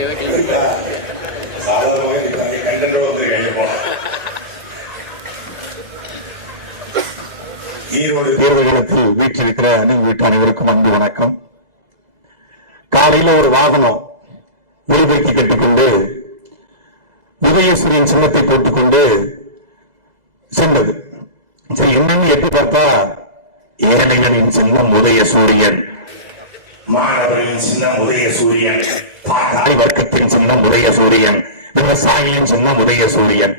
ஈரோடு தேர்தல்களத்தில் வீட்டிருக்கிற வீட்டு அனைவருக்கும் அன்பு வணக்கம். காலையில் ஒரு வாகனம் ஒளிபெருக்கி கட்டிக்கொண்டு உதயசூரியன் சின்னத்தை போட்டுக்கொண்டு சென்றது. சரி, என்னன்னு எட்டு பார்த்தா ஏழைகளின் சின்னம் உதயசூரியன், மாணவர்களின் சின்னம் உதயசூரியன், பாட்டாளி வர்க்கத்தின் சின்னம் உதயசூரியன், விவசாயியின் சின்னம் உதயசூரியன்.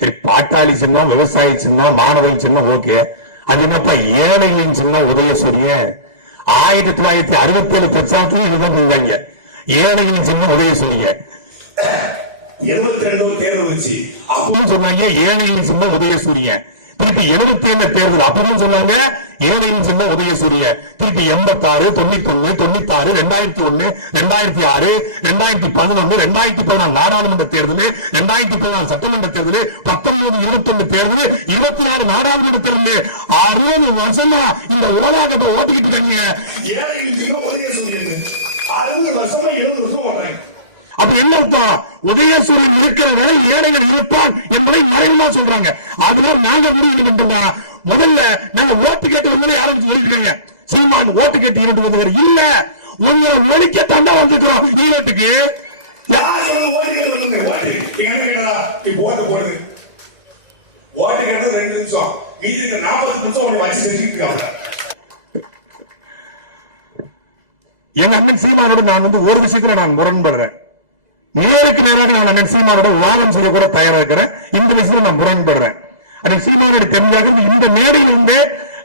சரி, பாட்டாளி சின்னம், விவசாயி சின்னம், மாணவன் சின்னம் ஓகே. அது என்னப்பா ஏழைகளின் சின்னம் உதயசூரியன்? 1967 பிரச்சாரத்தில் இதுதான் இருந்தாங்க. ஏழைகளின் சின்னம் உதயசூரியன். 72 தேர்தல் வச்சு அப்பவும் சொன்னாங்க ஏழைகளின் சின்னம் உதயசூரியன். திருப்பி 77 தேர்தல் அப்பவும் சொன்னாங்க ஏழைகளின் சின்னம் உதயசூரியன். திருப்பி 86, 91, 96, 2001, 2006, 2011, 2014 நாடாளுமன்ற தேர்தல், 2014 சட்டமன்ற தேர்தல், 19, 21 தேர்தல், 24 நாடாளுமன்ற தேர்தல். 60 வருஷமா இந்த உலகத்தை ஓட்டிக்கிட்டு இருக்காங்க. ஏழைகளின் சின்னம் உதயசூரியன் 60 வருஷமா 70 வருஷம் ஓடுறாங்க. அப்ப என்ன அர்த்தம்? உதயசூரியன் இருக்கிற வரை ஏழைகள் இருப்பான் என்பதை மறைமுகமா சொல்றாங்க. அதுதான் நாங்க முடிவு பண்ணிட்டோம்னா, முதல்ல நாங்க ஓட்டு கேட்டு வந்து யாரும் சொல்லிருக்கீங்க சீமான் ஓட்டு கேட்டு ஈரோட்டு வந்து இல்ல, உங்களை ஒழிக்கத்தான் தான் வந்துக்கிறோம் ஈரோட்டுக்கு. ஓட்டு கேட்டது 2 நிமிஷம், மீதி 40 நிமிஷம் வச்சு செஞ்சுட்டு எங்க அண்ணன் சீமானோட நான் வந்து ஒரு விஷயத்துல நான் முரண்படுறேன். நேருக்கு நேராக நான் அண்ணன் சீமானோட விவாதம் செய்ய கூட தயாரா இருக்கிறேன். இந்த விஷயத்துல நான் முரண்படுறேன். அண்ணன் சீமானோட தெரிஞ்சாக இந்த மேடையில் இருந்தே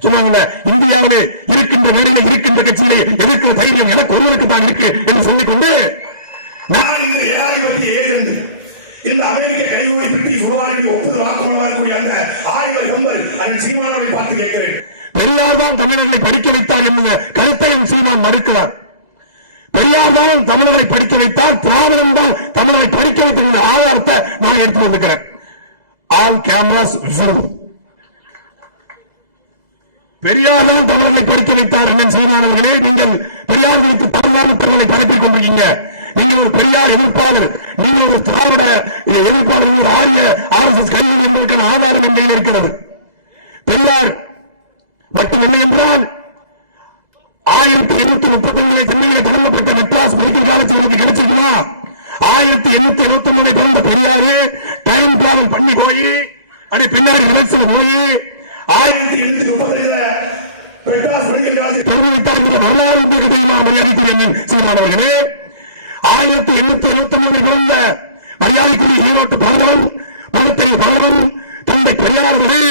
சொல்லுவாங்கல்ல, இந்தியாவிலே இருக்கின்ற மேடையில் இருக்கின்ற கட்சியிலே எதிர்க்கிற தைரியம் எனக்கு ஒருவருக்கு தான் இருக்கு என்று சொல்லிக்கொண்டு நான் இந்த ஏழாயிரத்தி ஏழு இந்த அமெரிக்க கைகூலி பிரிட்டிஷ் உருவாக்கி 30 வாக்குமூலம் வரக்கூடிய அந்த ஆய்வு கம்பல் அண்ணன் சீமானோவை பார்த்து கேட்கிறேன். பெரியார் தான் தமிழர்களை படிக்க வைத்தார் என்பது கருத்தை என் சீமான் மறுக்கிறார். பெரியார் தான் தமிழரை படிக்க வைத்தார், திராவிடம் தான் தமிழரை படிக்க வைத்த ஆதாரத்தை நான் எடுத்து வந்திருக்கிறேன். ஆல் கேமராஸ் பெரியார் தான் தமிழரை படிக்க வைத்தார். என்ன சீமானவர்களே, நீங்கள் பெரியார் குறித்து தமிழ்நாடு தமிழரை பரப்பிக் கொண்டிருக்கீங்க. நீங்க ஒரு பெரியார் எதிர்ப்பாளர், நீங்க ஒரு திராவிட எதிர்ப்பாளர், ஒரு ஆரிய RSS கல்வி என்பதற்கான ஆதாரம் எங்களில் இருக்கிறது. பெரியார் மட்டும் என்ன என்றால் 1839 சென்னையில் தொடங்கப்பட்ட மெட்ராஸ் மெடிக்கல் காலேஜ் உங்களுக்கு கிடைச்சிருக்குமா? 1823 பிறந்த பெரியாரு டைம் டிராவல் பண்ணி போய் அப்படி பின்னாடி நிகழ்ச்சியில போய் 1835 மெட்ராஸ் மெடிக்கல் காலேஜ் தொடங்கப்பட்ட வரலாறு தெரியுமா? மரியாதைக்குரிய சீமானவர்களே, 1823 பிறந்த மரியாதைக்குரிய ஈரோட்டு பகவன் பகவன் தந்தை பெரியார்கள்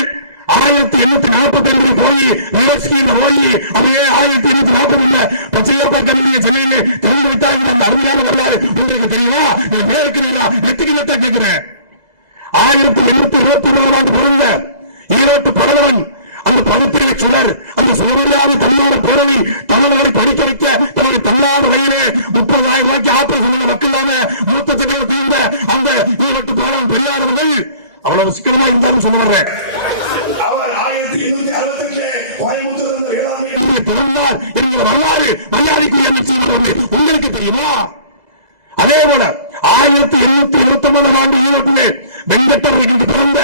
1847 போய் யூனிவர்சிட்டியில போய் அப்படியே 1840 பச்சையப்பா கல்வியை சென்னையிலே திறந்து வைத்தாங்க. அந்த அருமையான வரலாறு உங்களுக்கு தெரியுமா? நெட்டுக்கு நெட்டா கேட்கிறேன். 1824 பிறந்த ஈரோட்டு பகவன் அந்த பகுப்பிரிவை சுடர் அந்த சுவரியாத தமிழ்நாடு பேரவை தமிழர்களை படிக்க வைக்க தன்னுடைய தமிழ்நாடு வகையிலே 30,000 ரூபாய்க்கு ஆபரேஷன் வக்கலான மூத்த சபையில் தீர்ந்த அந்த ஈரோட்டு பகவன் பெரியார் அவர்கள் அவ்வளவு சிக்கனமா இருந்தாலும் சொல்ல வர்றேன். அவர் 1862 கோயம்புத்தூர் பிறந்தார் என்கிற வரலாறு மரியாதைக்குரிய உங்களுக்கு தெரியுமா? அதே போல 1879 ஆண்டு ஈரோட்டிலே வெங்கட்டர் என்று பிறந்த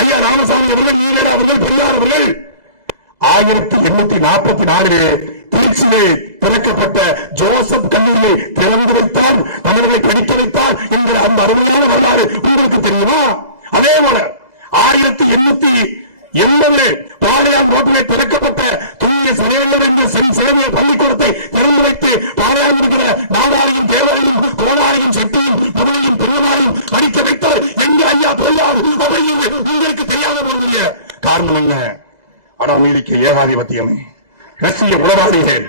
ஐயா ராமசாமி அவர்கள் ஈழர் அவர்கள் பெரியார் அவர்கள் 1844 திருச்சியிலே திறக்கப்பட்ட ஜோசப் கல்லூரியை திறந்து வைத்தார், தமிழர்களை படிக்க வைத்தார் என்கிற அந்த அருமையான வரலாறு உங்களுக்கு தெரியுமா? அதே போல 1880 பாளையம் ரோட்டிலே திறக்கப்பட்ட தூய சிறையில் என்ற சேவைய பள்ளிக்கூடத்தை திறந்து வைத்து பாளையம் இருக்கிற நாடாரையும் தேவரையும் கோடாரையும் செட்டியும் முதலையும் பெருமாளையும் படிக்க வைத்தார் எங்க ஐயா பெரியார் அவையும் உங்களுக்கு தெரியாத போதில்லை. காரணம் என்ன? அமெரிக்க ஏகாதிபத்தியம், ரஷ்ய உளவாளிகள்.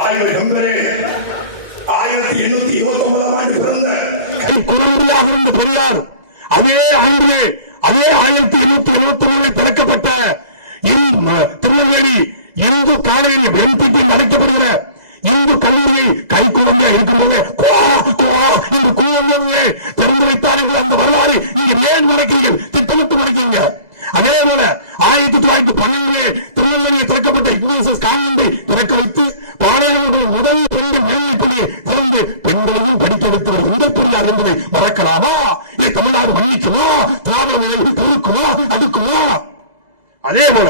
1829 ஆண்டு பிறந்த குரலாக இருந்த பெரியார் அதே ஆண்டிலே அதே 1821 திறக்கப்பட்ட திருநெல்வேலி இந்து காலையில் எம்பிக்கு அழைக்கப்படுகிற இந்து கல்லூரியை கை குழந்தை இருக்கும்போது இங்கு குழந்தை திறந்து வைத்தார்கள். அந்த வரலாறு இங்க ஏன் நடக்கிறீர்கள்? திட்டமிட்டு நடக்கிறீங்க. அதே போல 1912 திருநெல்வேலியை திறக்கப்பட்ட யுனிவர்சஸ் கான்வென்ட்டை திறக்க வைத்து பாளையங்கள் முதல் பெண்கள் மேல்நிலைப்பள்ளியை திறந்து பெண்களையும் படிக்க வைத்த புலவரை பொறுக்குமா அடுக்குமா? அதே போல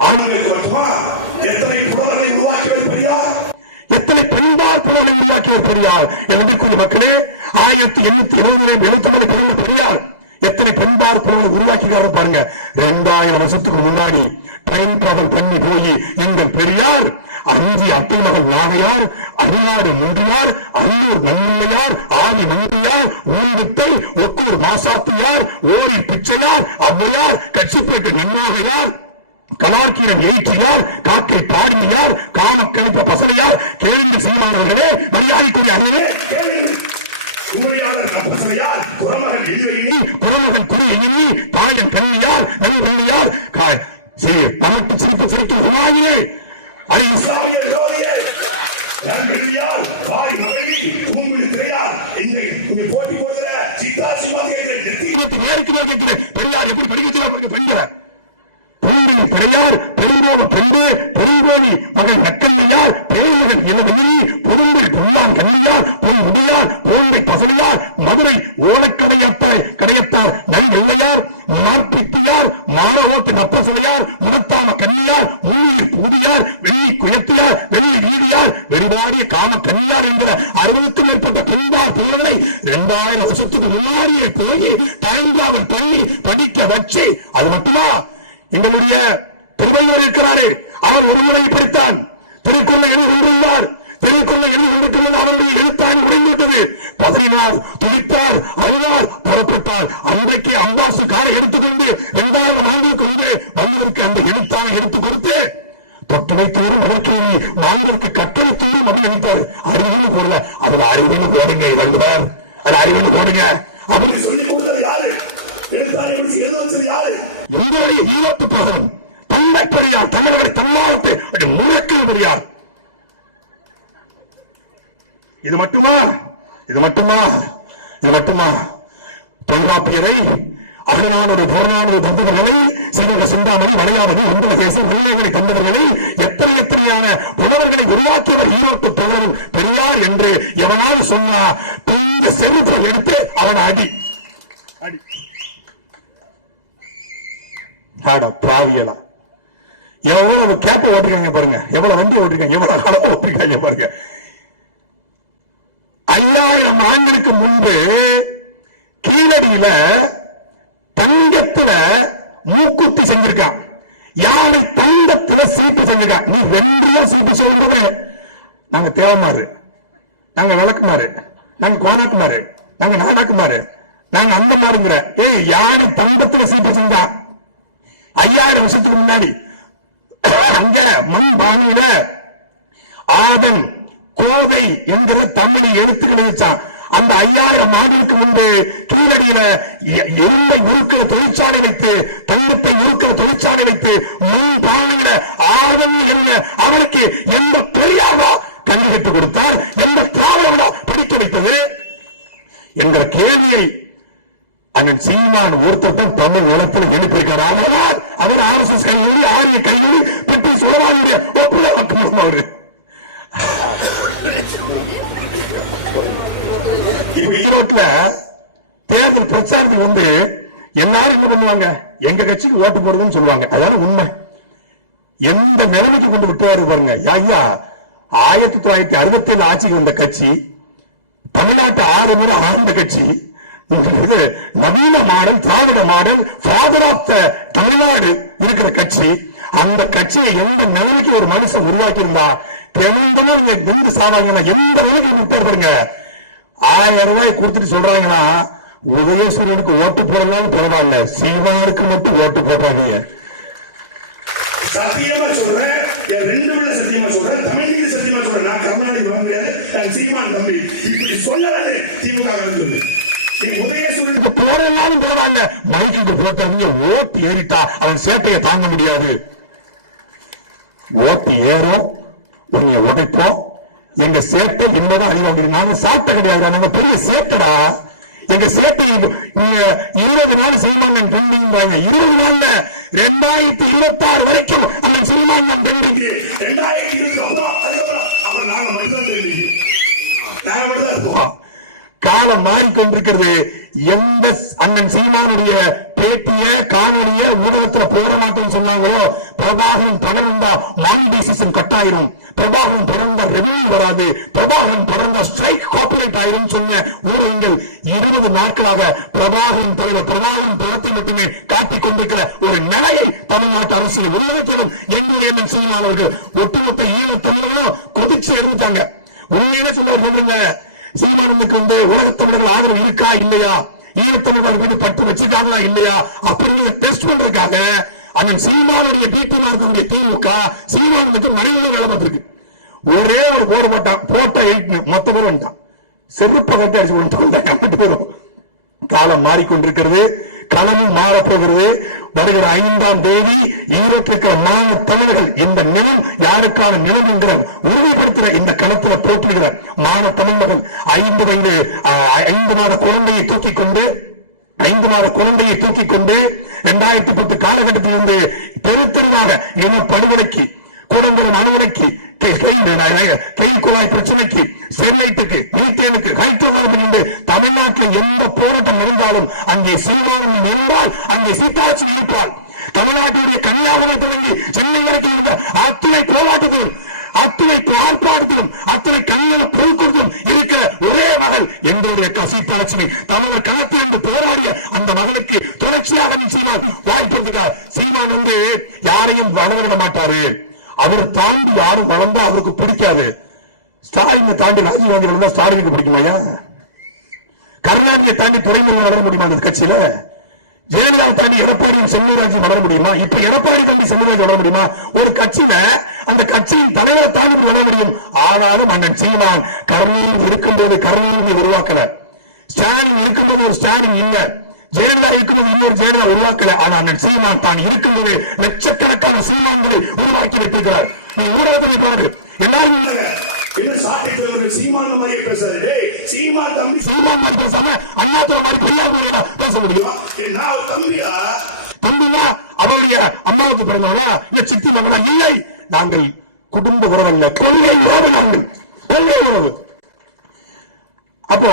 ஆண்களுக்கு மட்டுமா எத்தனை புலவர்களை உருவாக்கியவர் பெரியார், எத்தனை பெண்பால் புலவரை உருவாக்கியவர் பெரியார். எனக்குரிய மக்களே, 1870 பிறந்த பெரியார் எத்தனை பெண்பால் புலவரை உருவாக்கினாரு பாருங்க. 2000 வருஷத்துக்கு முன்னாடி டைம் டிராவல் பண்ணி போய் எங்கள் பெரியார் அஞ்சி அட்டை மகள் நாகையார், அடிநாடு முண்டியார், அன்னூர் நன்மையார், ஆதி மந்தியார், ஊர்வித்தை, ஒக்கூர் மாசாத்தியார், ஓரி பிச்சையார், ஔவையார், கட்சிப்பேட்டு நன்னாகையார், கலாக்கீரன் ஏற்றியார், காக்கை பாடியார், காமக்கணிப்ப பசலையார், கேள்வி சீமானவர்களே, மரியாதைக்குரிய அண்ணனே, குரமகன் குறியெண்ணி, தாயன் கண்ணியார், நல்வெள்ளியார், நமக்கு சிரிப்பு சிரிக்கும் உமாயிலே இஸ்லாமிய விரோதியே, வாய் மகளிர் பூங்குழி திரையார், இங்கே போட்டி போடுகிற சித்தா சிவாஜி பெரியார் எப்படி படிக்க பெண்களை பெரியார் பெருங்கோவ பெண்டு பெருங்கோவி மகள் நக்கல்லையார், பேருமகன் இளவெளி, பொருந்தில் பொன்னான் கண்ணியார், பொன் முடியார், போன்மை பசலியார், மதுரை ஓலக்கடையத்தார் நல் எல்லையார், மார்பிட்டியார், மானவோட்டு நப்பசலையார், முகத்தாம கண்ணியார், முன்னீர் பூதியார், வெள்ளி குயத்தியார், வெள்ளி வீதியார், வெறிவாடிய காம கண்ணியார் என்கிற 60க்கும் மேற்பட்ட பெண்பார் பிள்ளைகளை 2000 வருஷத்துக்கு முன்னாடியே போய் டைம்லாவில் பண்ணி படிக்க வச்சு, அது மட்டுமா எங்களுடைய திருவள்ளுவர் இருக்கிறாரே, அவர் ஒரு முறை படித்தான். திருக்குறளை எழுதி கொண்டுள்ளார். திருக்குறளை எழுதி கொண்டிருக்கிறது அவருடைய எழுத்தாணி உடைந்துவிட்டது. பதறினார், துடித்தார், அழுதார், புறப்பட்டார். அன்றைக்கு அம்பாசு காரை எடுத்துக்கொண்டு 2000 ஆண்டுகளுக்கு முன்பே வந்ததற்கு அந்த எழுத்தாணை எடுத்துக் கொடுத்து தொட்டு வைத்தவரும் அதற்கு மாந்தருக்கு கட்டளை தூவி மதில் அளித்தார். அறிவுன்னு போடல, அதுல அறிவுன்னு போடுங்க வள்ளுவர், அது அறிவுன்னு போடுங்க அப்படி சொல்லிக் கொடுத்தது யாரு? எங்களுடைய ஈழத்து பிரதமன் தந்தை பெரியார், தமிழரை தன்னாரத்தை முழக்கு பெரியார். இது மட்டுமா? இது மட்டுமா? இது மட்டுமா? தொல்காப்பியரை, அகநானூறு, புறநானூறு தந்தவர்களை, சிவக சிந்தாமணி, மலையாவதி, ஒன்பதேசம் உண்மைகளை தந்தவர்களை, எத்தனையான புலவர்களை உருவாக்கியவர் ஈரோட்டு பிரதமன் பெரியார் என்று எவனால் சொன்னா இந்த செருப்பை எடுத்து அவன் அடி அடி பிராவியலா. எவ்வளவு கேப்ப ஓட்டிருக்காங்க பாருங்க, எவ்வளவு வண்டி ஓட்டிருக்காங்க, எவ்வளவு அளவு ஓட்டிருக்காங்க பாருங்க. 5000 ஆண்டுகளுக்கு முன்பு கீழடியில தங்கத்துல மூக்குத்தி செஞ்சிருக்கான், யானை தங்கத்துல சீப்பு செஞ்சிருக்கான். நீ 2 சீப்பு சொல்றது, நாங்க தேவமாறு, நாங்க விளக்குமாறு, நாங்க கோனாக்குமாறு, நாங்க நாடாக்குமாறு, நாங்க அந்த மாறுங்கிற யானை தங்கத்துல சீப்பு செஞ்சான் 5000 வருஷத்துக்கு முன்னாடி. அங்க மண் பாணியில ஆதன் கோதை என்கிற தமிழ் எழுத்துக்களை வச்சான். அந்த 5000 ஆண்டுகளுக்கு முன்பு கீழடியில எந்த உருக்கிற தொழிற்சாலை வைத்து, தங்கத்தை உருக்கிற தொழிற்சாலை வைத்து மண் பாணியில ஆதன் என்ன அவனுக்கு எந்த பெரியாரோ கண்டு கட்டுக் கொடுத்தார், எந்த திராவிடமோ படிக்க வைத்தது என்கிற கேள்வியை அண்ணன் சீமான் ஒருத்தர் தமிழ் நிலத்தில் எழுப்பியிருக்கிறார். அவர் RSS கையொலி, ஆரிய கையொலி, பிடி சுடவாங்கிய ஒப்புல வைக்கணும். அவரு ஈரோட்ல தேர்தல் பிரச்சாரத்துக்கு வந்து எல்லாரும் என்ன பண்ணுவாங்க, எங்க கட்சிக்கு ஓட்டு போடுதுன்னு சொல்லுவாங்க. அதான உண்மை. எந்த நிலைமைக்கு கொண்டு விட்டு பாருங்க. ஐயா 1967 ஆட்சிக்கு வந்த கட்சி, தமிழ்நாட்டு 6 முறை ஆழ்ந்த கட்சி, நவீன மாடல், திராவிட மாடல், ஃபாதர் ஆஃப் தமிழ்நாடு இருக்கிற கட்சி. அந்த கட்சியை எந்த நிலைமைக்கு ஒரு மனுஷன் உருவாக்கி இருந்தா எந்த சாவாங்கன்னா எந்த நிலைமைக்கு விட்டார் பாருங்க. 1000 ரூபாய் கொடுத்துட்டு சொல்றாங்கன்னா உதயசூரியனுக்கு ஓட்டு போடலாம் பரவாயில்ல, சீமானுக்கு மட்டும் ஓட்டு போட்டாங்க. சத்தியமா சொல்றேன், 2 சத்தியமா சொல்றேன், தமிழ் சத்தியமா சொல்றேன். நான் கருணாநிதி வாங்குறேன், சீமான் தம்பி இப்படி சொல்லல திமுக போறாலும் பரவாயில்ல, மைக்கு போட்டவங்க ஓட்டு ஏறிட்டா அவன் சேட்டையை தாங்க முடியாது. ஓட்டு ஏறும், உன்னை உடைப்போம். எங்க சேட்டை என்பதான் அறிவாங்க. நாங்க சாட்டை கிடையாது, நாங்க பெரிய சேட்டடா. எங்க சேட்டை 20 நாள் சீமான் பெண்டிங், 20 நாள்ல 2026 வரைக்கும் அந்த சீமான் பெண்டிங். 2028 அவர் நாங்க மட்டும் காலம் மாறிக்கொண்டிருக்கிறது. எந்த அண்ணன் சீமானுடைய பேட்டிய காணொலிய ஊடகத்துல போட மாட்டோம்னு சொன்னாங்களோ, பிரபாகரன் படம் வந்தா மானிடைசேஷன் கட் ஆயிரும், பிரபாகரன் படம் வந்தா ரெவென்யூ வராது, பிரபாகரன் படம் வந்தா ஸ்ட்ரைக் காப்பிரைட் ஆயிரும் சொன்ன ஊடகங்கள் 20 நாட்களாக பிரபாகரன் படத்தை மட்டுமே காட்டிக் கொண்டிருக்கிற ஒரு நிலையை தமிழ்நாட்டு அரசியல் உலகத்திலும் எங்கள் சீமானவர்கள் ஒட்டுமொத்த ஈழ தமிழர்களும் கொதிச்சு எடுத்துட்டாங்க. உண்மையில சொல்லுங்க, சீமானனுக்கு உலகத் தமிழர்கள் ஆதரவு இருக்கா இல்லையா, ஈழத்தமிழர்கள் மீது பட்டு வச்சிருக்காங்களா இல்லையா அப்படின்னு டெஸ்ட் பண்றதுக்காக அண்ணன் சீமானுடைய பிடிமா இருக்கக்கூடிய திமுக சீமானுக்கு மறைமுக வேலை பார்த்திருக்கு. ஒரே ஒரு போர் போட்டா மொத்த பேர் வந்துட்டான், செருப்பை கட்டி அடிச்சு கொண்டு போயிடும். காலம் மாறிக்கொண்டிருக்கிறது, களமும் மாறப்போகிறது. வருகிற 5ஆம் தேதி ஈரோட்டில் மாநில தமிழர்கள் இந்த நிலம் யாருக்கான நிலம் என்கிற உறுதிப்படுத்துகிற இந்த களத்தில் போட்டுகிற மாநில தமிழர்கள் 5 மாத குழந்தையை தூக்கிக் கொண்டு 2010 காலகட்டத்தில் இருந்து பெருத்தெருவாக இனப்படுகொலைக்கு, குடங்குளம் அணுகுலைக்கு, குழாய் பிரச்சனைக்கு, ஸ்டெர்லைட்டுக்கு, மீத்தேனுக்கு, ஹைட்ரோகார்பன் தமிழ்நாட்டில் எந்த போராட்டம் இருந்தாலும் அங்கே சீமானம் இருந்தால் அங்கே சீதாட்சி இருப்பாள். தமிழ்நாட்டுடைய கன்னியாகுமரி தொடங்கி சென்னை வரைக்கும் இருந்த அத்துணை போராட்டத்திலும் அத்துணை ஆர்ப்பாட்டத்திலும் அத்துணை கண்ணல பொருட்களும் இருக்கிற ஒரே மகள் எங்களுடைய சீதாட்சி. தமிழர் களத்தில் இருந்து போராடிய அந்த மகளுக்கு தொடர்ச்சியாக சீமான் வாய்ப்பு. சீமான் யாரையும் வளர்விட மாட்டாரு, அவர் தாண்டி யாரும் வளர்ந்தா அவருக்கு பிடிக்காது. ஸ்டாலினை தாண்டி ராஜீவ்காந்தி வளர்ந்தா ஸ்டாலினுக்கு பிடிக்குமாயா? கருணாநிதியை தாண்டி துறைமுகம் வளர முடியுமா அந்த கட்சியில? ஜெயலலிதாவை தாண்டி எடப்பாடி செல்வராஜ் வளர முடியுமா? இப்ப எடப்பாடி தாண்டி செல்வராஜ் வளர முடியுமா? ஒரு கட்சியில அந்த கட்சியின் தலைவரை தாண்டி வளர முடியும். ஆனாலும் அண்ணன் சீமான் கருணாநிதி இருக்கும்போது கருணாநிதி உருவாக்கல, ஸ்டாலின் இருக்கும்போது ஒரு ஸ்டாலின் இல்ல, ஜெயலலிதா இருக்கும்போது இன்னொரு ஜெயலலிதா உருவாக்கல. ஆனா அண்ணன் சீமான் தான் இருக்கும்போது லட்சக்கணக்கான சீமான்களை உருவாக்கி வைத்திருக்கிறார். நீ ஊடகத்தில் பாரு, எல்லாரும் சீமான் மாதிரி பேசாது, சீமான் தம்பி சீமான் மாதிரி பேசாம அண்ணாதுரை மாதிரி பெரியார் பேச முடியும். தம்பியா தம்பினா அவருடைய அம்மாவுக்கு பிறந்தவனா இல்ல சித்தி மகனா? இல்லை, நாங்கள் குடும்ப உறவு அல்ல, கொள்கை உறவு, நாங்கள் கொள்கை உறவு. அப்போ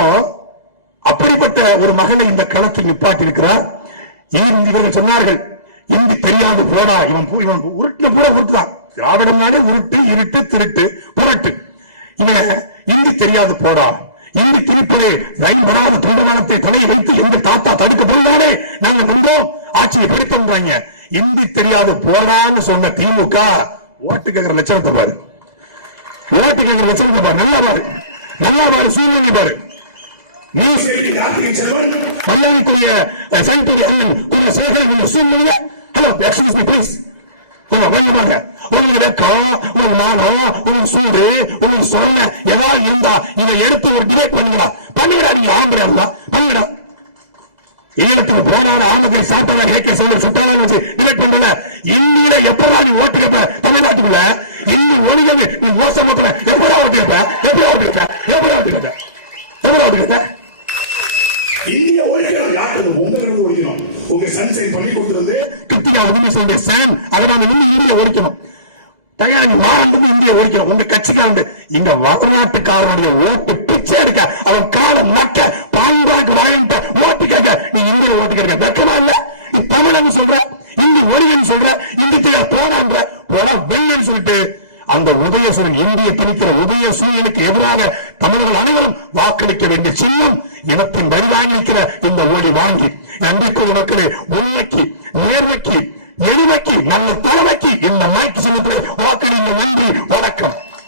அப்படிப்பட்ட ஒரு மகனை இந்த களத்தில் நிப்பாட்டி இருக்கிறார். இவர்கள் சொன்னார்கள், இந்தி தெரியாது போடா, இவன் உருட்டுல பூரா உருட்டுதான். திராவிடம் நாடு உருட்டு, இருட்டு, திருட்டு, புரட்டு. இவன் இந்தி தெரியாது போடா, இந்தி திருப்பதே ரயில் வராத துண்டமானத்தை தலையை வைத்து எங்க தாத்தா தடுக்க போனாலே நாங்கள் வந்தோம் ஆட்சியை பிடித்தோம்ன்றாங்க. இந்தி தெரியாது போடான்னு சொன்ன திமுக ஓட்டு கேட்கிற லட்சணத்தை பாரு, ஓட்டு கேட்கிற லட்சணத்தை பாரு, நல்லா பாரு, நல்லா பாரு, சூழ்நிலை பாரு. மரியாதைக்குரிய சென்ட்ரல் சேகர் சூழ்நிலை. Hello, excuse me please. உங்களுக்கு வெக்கம், உங்களுக்கு மானம், உங்களுக்கு சூடு, உங்களுக்கு சொல்ல ஏதாவது இருந்தா இதை எடுத்து ஒரு டிபேட் பண்ணுங்களா? நீங்க ஆம்பளை பண்ணுங்கடா. ஈழத்துக்கு போராட ஆம்பளை சாப்பிட்டா கேட்க சொல்ல சுட்டாலும் வச்சு டிபேட் பண்றல. இந்தியில எப்படா நீ ஓட்டு கேட்ப? தமிழ்நாட்டுக்குள்ள இந்தி ஒழுங்கு நீ மோசமத்துல எப்படா ஓட்டு கேட்ப? எப்படி ஓட்டு கேட்ப? எப்படி ஓட்டு கேட்ப? எப்படி ஓட்டு கேட்ப? இந்திய ஒழிக்கணும், யாருக்கு உங்களுக்கு ஒழிக்கணும். உங்க சன்சைன் பண்ணி கொடுத்துருந்து கிருத்திகா உதவி சொல்ற சாம் அதனால இந்திய ஒழிக்கணும். தயாரி மாறதுக்கு இந்திய ஒழிக்கணும். உங்க கட்சிக்காரங்க இங்க வடநாட்டுக்காரனுடைய ஓட்டு பிச்சை எடுக்க, அவன் கால மக்க பால்வாக்கு வாங்கிட்ட ஓட்டு கேட்க நீ இந்திய ஓட்டு கேட்க வெக்கமா இல்ல? நீ தமிழன் சொல்ற, இந்தி ஒழிகன்னு சொல்ற, இந்தி போனான்ற போட வெள்ளன்னு சொல்லிட்டு அந்த உதயசூரியன் இந்திய திணிக்கிற உதயசூரியனுக்கு எதிராக தமிழர்கள் அனைவரும் வாக்களிக்க வேண்டிய சின்னம் இனத்தின் வழிவாங்கி இருக்கிற இந்த ஓடி வாங்கி நன்றிக்கு மக்களே உண்மைக்கு, நேர்மைக்கு, எளிமைக்கு, நல்ல தலைமைக்கு இந்த